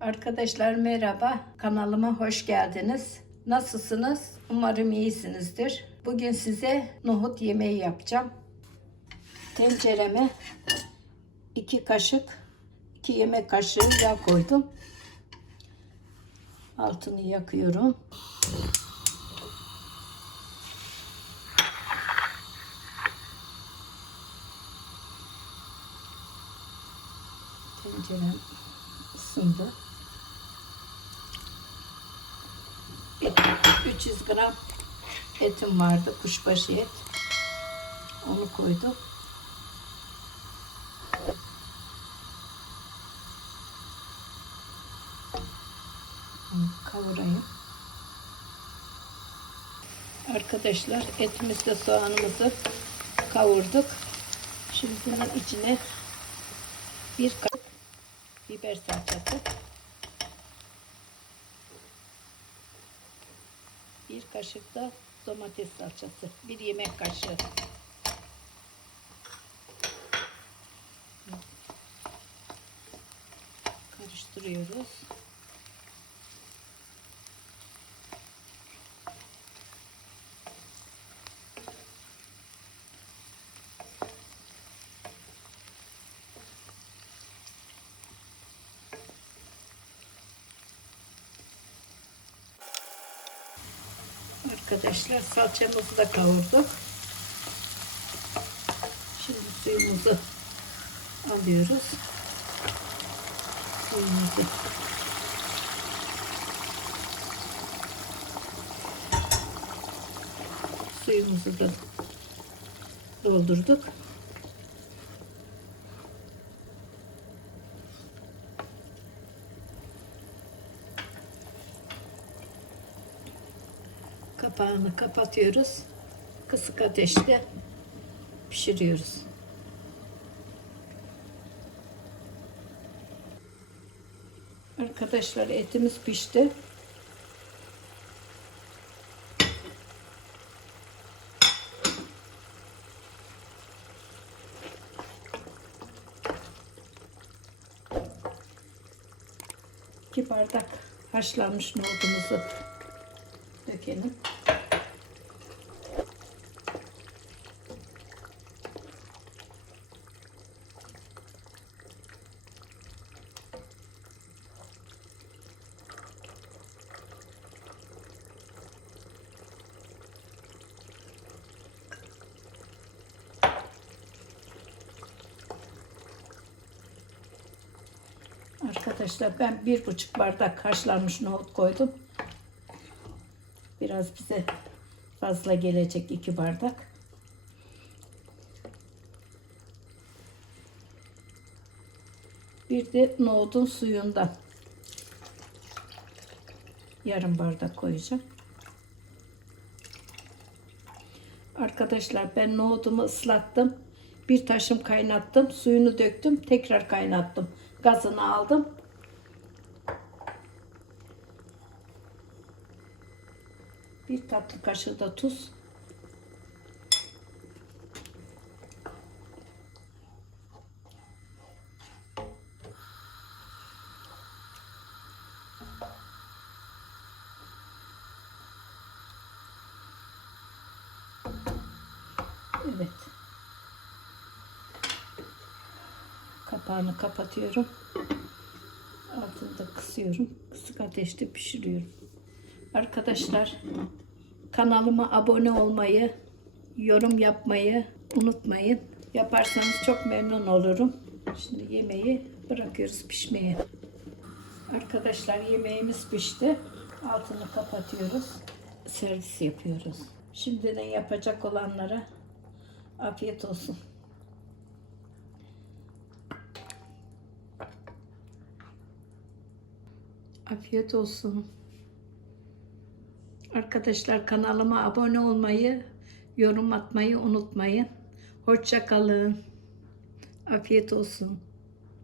Arkadaşlar merhaba. Kanalıma hoş geldiniz. Nasılsınız? Umarım iyisinizdir. Bugün size nohut yemeği yapacağım. Tencereme 2 kaşık 2 yemek kaşığı yağ koydum. Altını yakıyorum. Tencerem ısındı. 300 gram etim vardı. Kuşbaşı et. Onu koydum. Kavurayım. Arkadaşlar etimizle soğanımızı kavurduk. Şimdi bunun içine bir biber salçası. Bir kaşık da domates salçası. Bir yemek kaşığı. Karıştırıyoruz Arkadaşlar salçamızı da kavurduk. Şimdi suyumuzu alıyoruz. Suyumuzu suyumuzu da doldurduk. Kapağını kapatıyoruz. Kısık ateşte pişiriyoruz. Arkadaşlar etimiz pişti. İki bardak haşlanmış nohudumuzu dökelim. Arkadaşlar ben bir buçuk bardak haşlanmış nohut koydum. Biraz bize fazla gelecek iki bardak. Bir de nohudun suyundan yarım bardak koyacağım. Arkadaşlar ben nohudumu ıslattım. Bir taşım kaynattım. Suyunu döktüm. Tekrar kaynattım. Gazını aldım. Bir tatlı kaşığı da tuz. Evet. Kapağını kapatıyorum. Altını da kısıyorum. Kısık ateşte pişiriyorum. Arkadaşlar kanalıma abone olmayı, yorum yapmayı unutmayın. Yaparsanız çok memnun olurum. Şimdi yemeği bırakıyoruz pişmeye. Arkadaşlar yemeğimiz pişti. Altını kapatıyoruz. Servis yapıyoruz. Şimdiden yapacak olanlara afiyet olsun. Afiyet olsun. Arkadaşlar kanalıma abone olmayı, yorum atmayı unutmayın. Hoşça kalın. Afiyet olsun.